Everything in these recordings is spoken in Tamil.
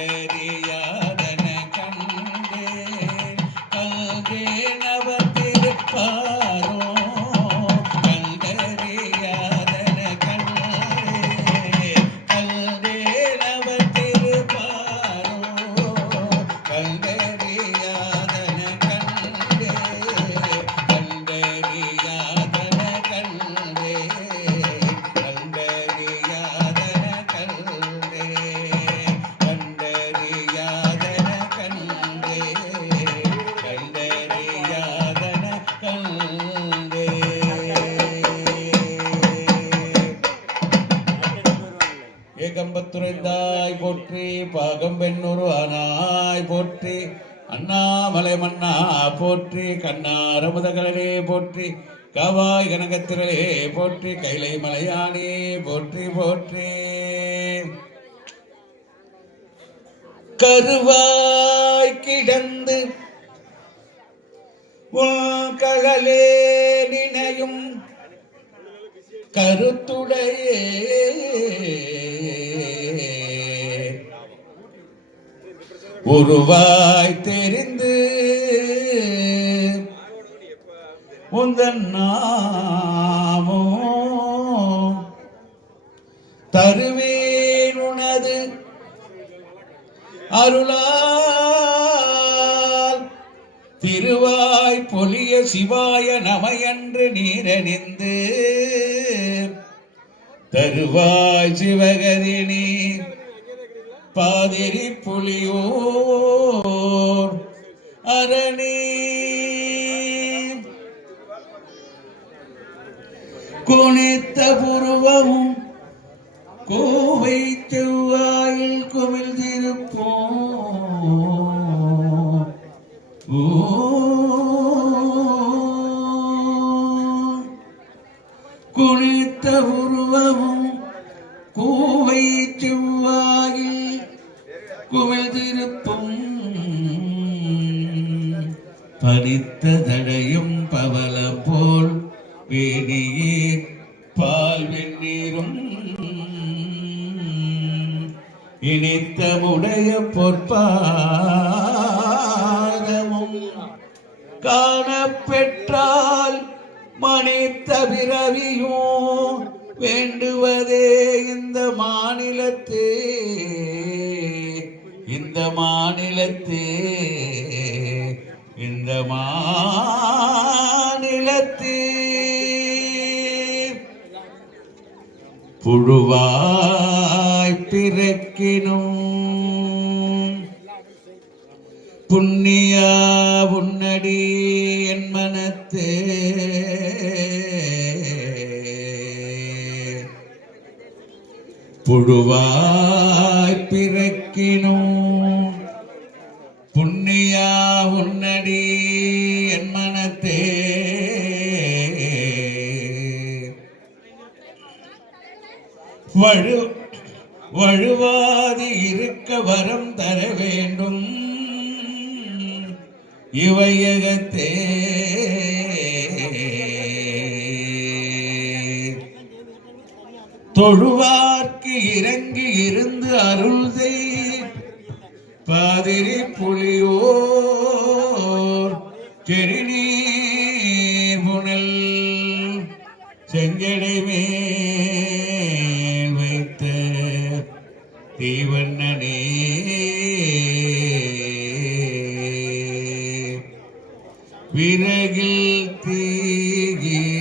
Hare பாகம் பெண்ணொரு ஆனாய் போற்றி அண்ணாமலை மன்னா போற்றி கண்ணார முதகலே போற்றி காவாய் கனகத்திரலே போற்றி கைலை மலையானே போற்றி போற்றி. கருவாய் கிடந்து கழலே நினையும் கருத்துடையே உருவாய் தெரிந்து உந்தன் நாமோ தருவேன் உனது அருளால். திருவாய் பொலிய சிவாய நமையன்று நீரணிந்து. தருவாய் சிவகதி நீர் பாதிரி புலியோர் அரணி. குனித்த புருவமும் கோவை செவ்வாயில் குமிழ்ந்திருப்போம். ஓ. பனித்த தடையும் பவல போல் வேணியே பால் வெந்நீரும். இனித்தமுடைய பொற்பாதமும் காணப்பெற்றால் மனித பிறவியோ வேண்டுவதே இந்த மாநிலத்தே இந்த மாநிலத்தே. இந்த மாநிலத்தே புழுவாய் பிறக்கினும் புண்ணியா உன்னடி என் மனத்தே. புழுவாய் பிறக்கினும் வழு வழுவாது இருக்க வரம் தர வேண்டும். இவையகத்தே. தொழுவார்க்கு இறங்கி இருந்து அருள் செய் பாதிரி புலியோர் செருநீர் புனல் செங்கடைமே விறகில் தீயே.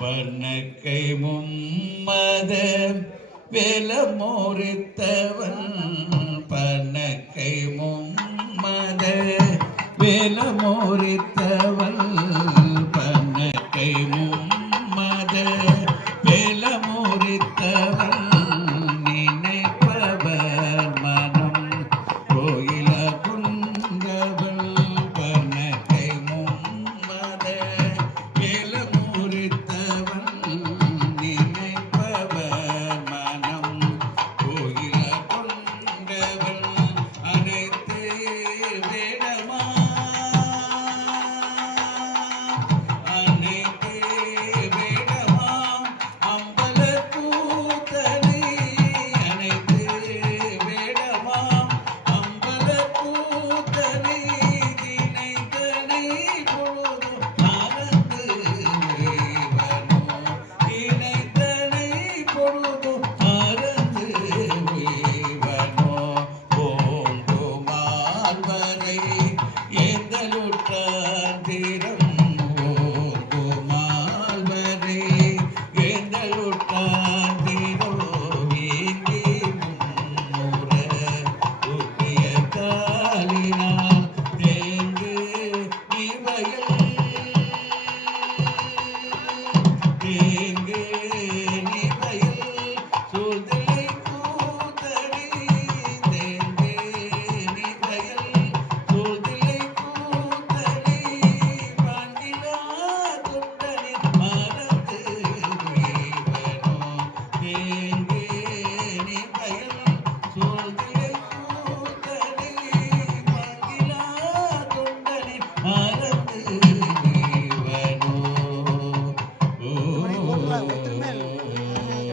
பணக்கை மும்மத வேலமோரித்தவன் பணக்கை மும்மத வேலமோரித்தவன் பணக்கை மும்மத